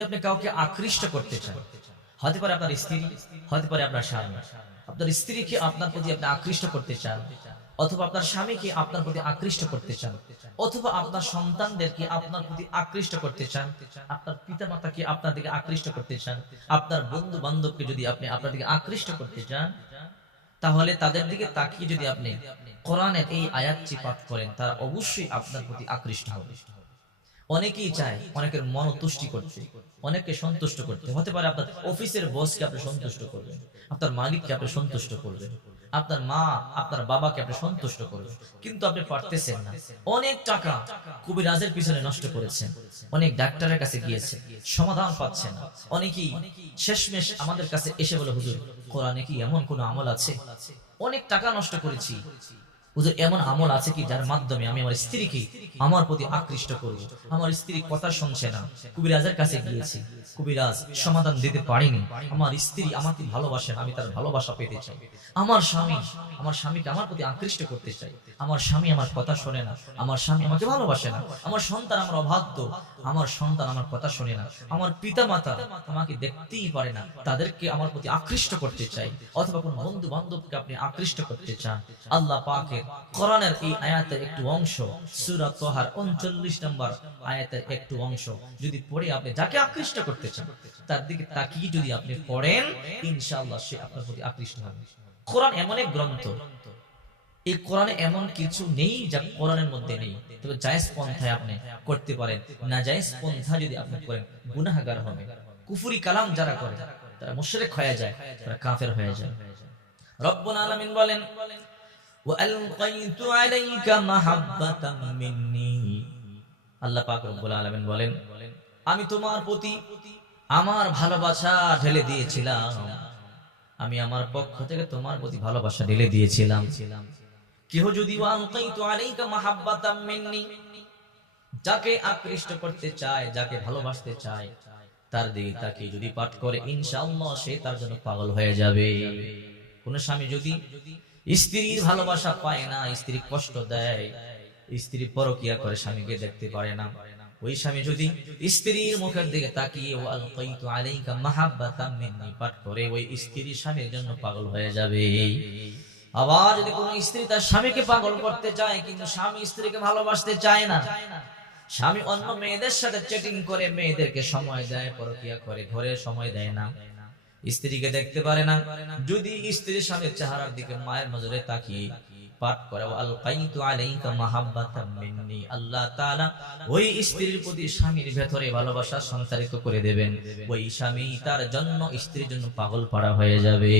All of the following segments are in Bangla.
আপনি কাউকে আকৃষ্ট করতে চান, হতে পারে আপনার স্ত্রী, হতে পারে আপনার স্বামী। আপনার স্ত্রীকে আপনার প্রতি আপনি আকৃষ্ট করতে চান, অথবা আপনার স্বামীকে আপনার প্রতি আকৃষ্ট করতে চান, অথবা আপনার সন্তানদেরকে আপনার প্রতি আকৃষ্ট করতে চান, আপনার পিতা মাতাকে আপনার দিকে আকৃষ্ট করতে চান, আপনার বন্ধু বান্ধবকে যদি আপনি আপনার দিকে আকৃষ্ট করতে চান, তাহলে তাদের দিকে তাকিয়ে যদি আপনি কোরআনের এই আয়াতটি পাঠ করেন, তারা অবশ্যই আপনার প্রতি আকৃষ্ট হবে। অনেকেই চায়, অনেকের মন তুষ্টি করতে, অনেককে সন্তুষ্ট করতে। হতে পারে আপনার অফিসের বসকে আপনি সন্তুষ্ট করবেন, আপনার মালিককে আপনি সন্তুষ্ট করবেন, আপনার মা, আপনার বাবাকে আপনি সন্তুষ্ট করবেন, কিন্তু আপনি পারতেছেন না। অনেক টাকা কবিরাজের পিছনে নষ্ট করেছেন, অনেক ডাক্তারের কাছে গিয়েছে সমাধান পাচ্ছেন না। অনেকেই শেষমেশ আমাদের কাছে এসে বলে, হুজুর, কোরআনে কি এমন কোন আমল আছে? অনেক টাকা নষ্ট করেছি হুজুর, এমন আমল আছে কি যার মাধ্যমে আমি আমার স্ত্রীকে আমার প্রতি আকৃষ্ট করব? আমার স্ত্রী কথা শুনছে না। কবিরাজের কাছে গিয়েছি। কবিরাজ, সমাধান দিতে পারিনি। আমার স্ত্রী আমাকে ভালোবাসে আমি তার ভালোবাসা পেতে চাই। আমার স্বামী, আমার স্বামীকে আমার প্রতি আকৃষ্ট করতে চাই। আমার স্বামী আমার কথা শোনে না। আমার স্বামী আমাকে ভালোবাসে না। আমার সন্তান আমার অবাধ্য আমার সন্তান আমার কথা শোনে না। আমার পিতা মাতা আমাকে দেখতেই পারে না। তাদেরকে আমার প্রতি আকৃষ্ট করতে চাই। অথবা কোন বন্ধু বান্ধবকে আপনি আকৃষ্ট করতে চান। আল্লাহ পাকের কোরআনের এই আয়াতের একটু অংশ, সূরা তোহার 39 নম্বর আয়াতের একটু অংশ। যদি পড়ে আপনি যাকে আকৃষ্ট করতে চান, তার দিকে তাকিয়ে যদি আপনি পড়েন, ইনশাআল্লাহ সে আপনার প্রতি আকৃষ্ট হবে। কোরআন এমন এক গ্রন্থ। এই কোরআনে এমন কিছু নেই যা কোরআনের মধ্যে নেই। তবে জায়েজ পন্থায় আপনি করতে পারেন। না জায়েজ পন্থা যদি আপনি করেন, গুনাহগার হবে। কুফুরি কালাম যারা করে, তারা মুশরিক হয়ে যায়, তারা কাফের হয়ে যায়। রব্বুল আলামিন বলেন وألقيت عليك محبة مني আল্লাহ পাক রব্বুল আলামিন বলেন আমি তোমার প্রতি আমার ভালোবাসা ঢেলে দিয়েছিলাম আমি আমার পক্ষ থেকে তোমার প্রতি ভালোবাসা ঢেলে দিয়েছিলাম কেহ যদি আলকাইতু আলাইকা মাহাব্বাতাম মিন্নি যাকে আকৃষ্ট করতে চায় যাকে ভালোবাসতে চায় তার দিকে তাকে যদি পাঠ করে ইনশাআল্লাহ সে তার জন্য পাগল হয়ে যাবে কোন স্বামী যদি স্ত্রীর ভালোবাসা পায় না, স্ত্রী কষ্ট দেয়। স্ত্রী পরকিয়া করে স্বামীকে দেখতে পারে না। ওই স্বামী যদি স্ত্রীর মুখের দিকে তাকিয়ে করে, ওই স্ত্রী স্বামীর জন্য পাগল হয়ে যাবে। আবার যদি কোনো স্ত্রী তার স্বামীকে পাগল করতে চায়, কিন্তু স্বামী স্ত্রীকে ভালোবাসতে চায় না, স্বামী অন্য মেয়েদের সাথে চেটিং করে মেয়েদেরকে সময় দেয়, পরকিয়া করে, ঘরে সময় দেয় না। স্ত্রীকে দেখতে পারে না। যদি স্ত্রীর স্বামীর চেহারার দিকে মায়ের নজরে তাকিয়ে প্রতি স্বামীর ভেতরে ভালোবাসা করে দেবেন। ওই স্বামী তার জন্য, স্ত্রীর জন্য পাগল পাড়া হয়ে যাবে।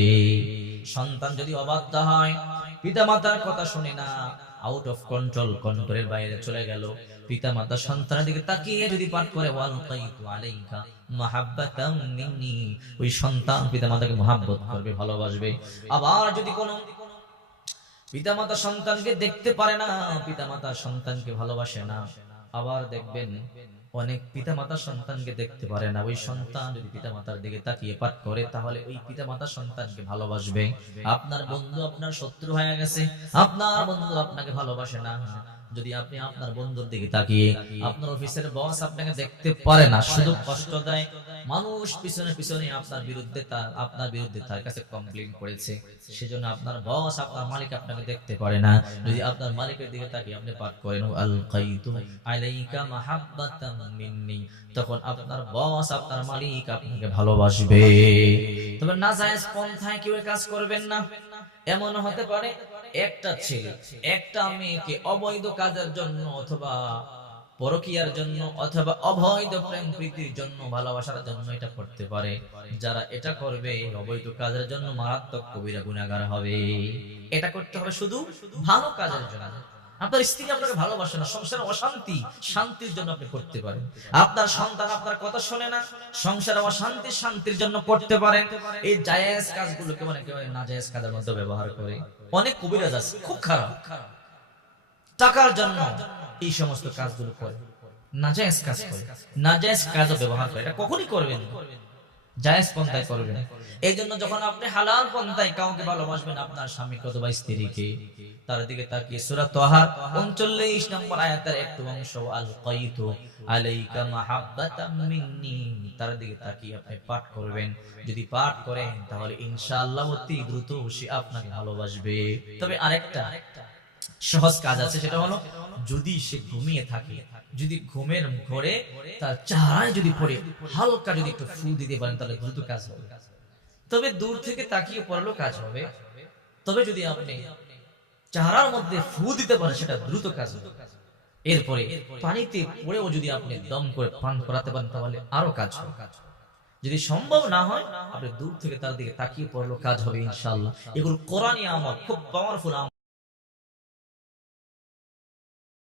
সন্তান যদি অবাধ্য হয় পিতা মাতার কথা শুনে না আউট অফ কন্ট্রোল কন্ট্রোলের বাইরে চলে গেল। পিতা মাতা সন্তানের দিকে তাকিয়ে যদি পাঠ করে ওই সন্তান পিতা মাতাকে মহাব্বত করবে, ভালোবাসবে। আবার যদি কোনো পিতামাতা সন্তানকে দেখতে পারে না পিতা মাতা সন্তানকে ভালোবাসে না। আবার দেখবেন অনেক পিতামাতা সন্তানকে দেখতে পারে না। ওই সন্তান যদি পিতামাতার দিকে তাকিয়ে পাঠ করে, তাহলে ওই পিতামাতা সন্তানকে ভালোবাসবে। আপনার বন্ধু আপনার শত্রু হয়ে গেছে। আপনার বন্ধু আপনাকে ভালোবাসে না। যদি আপনি আপনার বন্ধুর দিকে তাকিয়ে আপনার অফিসের বস আপনাকে দেখতে পারে না, শুধু কষ্ট দেয়, মানুষ পিছনে পিছনে আপনার বিরুদ্ধে তার, আপনার বিরুদ্ধে তার কাছে কমপ্লেন করেছে। সেজন্য আপনার বস আপনার মালিক আপনাকে দেখতে পারে না। যদি আপনার মালিকের দিকে তাকিয়ে আপনি পাঠ করেন আল কাইতু আলাইকা মাহাব্বাতাম মিন্নি তখন আপনার বস আপনার মালিক আপনাকে ভালোবাসবে। তবে না জায়েজ পন্থায় কেউ কাজ করবেন না। এমন হতে পারে, একটা ছেলে, একটা মেয়েকে অবৈধ কাজের জন্য অথবা পরকিয়ার জন্য অথবা অবৈধ প্রেম প্রীতির জন্য ভালোবাসার জন্য এটা করতে পারে। যারা এটা করবে, অবৈধ কাজের জন্য মারাত্মক কবিরা গুণাগার হবে। এটা করতে হবে শুধু ভালো কাজের জন্য। আপনার স্ত্রী আপনাকে ভালোবাসে না, সংসারে অশান্তি, শান্তির জন্য আপনি করতে পারেন। আপনার সন্তান আপনার কথা শোনে না, সংসারে অশান্তি, শান্তির জন্য করতে পারেন। এই জায়েজ কাজগুলোকে অনেকে না জায়েজ কাজের মধ্যে ব্যবহার করে। অনেক কবিরাজ আছে, খুব খারাপ। টাকার জন্য এই সমস্ত কাজগুলো করে। নাজায়েজ কাজ করে। নাজায়েজ কাজও ব্যবহার করে। এটা কখনই করবেন। জায়েজ পন্থায় করবেন। এই জন্য যখন আপনি হালাল পন্থায় কাউকে ভালোবাসবেন, আপনার স্বামী অথবা স্ত্রীকে, তার দিকে তাকিয়ে সূরা তাহার 39 নম্বর আয়াতের একটু অংশ, আল কাইতু আলাইকা মাহাব্বাতাম মিন্নি তার দিকে তাকিয়ে আপনি পাঠ করবেন। যদি পাঠ করেন, তাহলে ইনশাআল্লাহ অতি দ্রুত সে আপনাকে ভালোবাসবে। তবে আরেকটা সহজ কাজ আছে সেটা হলো যদি সে ঘুমিয়ে থাকে যদি ঘুমের ঘরে তার চেহারায় যদি পড়ে হালকা যদি একটু ফু দিতে পারেন তাহলে দ্রুত কাজ হবে। তবে দূর থেকে তাকিয়ে পড়লেও কাজ হবে। তবে যদি আপনি চেহারার মধ্যে ফু দিতে পারেন সেটা দ্রুত কাজ হবে। এরপরে পানিতে পড়েও যদি আপনি দম করে পান করাতে পারেন তাহলে আরও কাজ হবে। যদি সম্ভব না হয় আপনি দূর থেকে তার দিকে তাকিয়ে পড়লেও কাজ হবে ইনশাআল্লাহ। এগুলো কোরআনই আমল খুব পাওয়ারফুল আমল।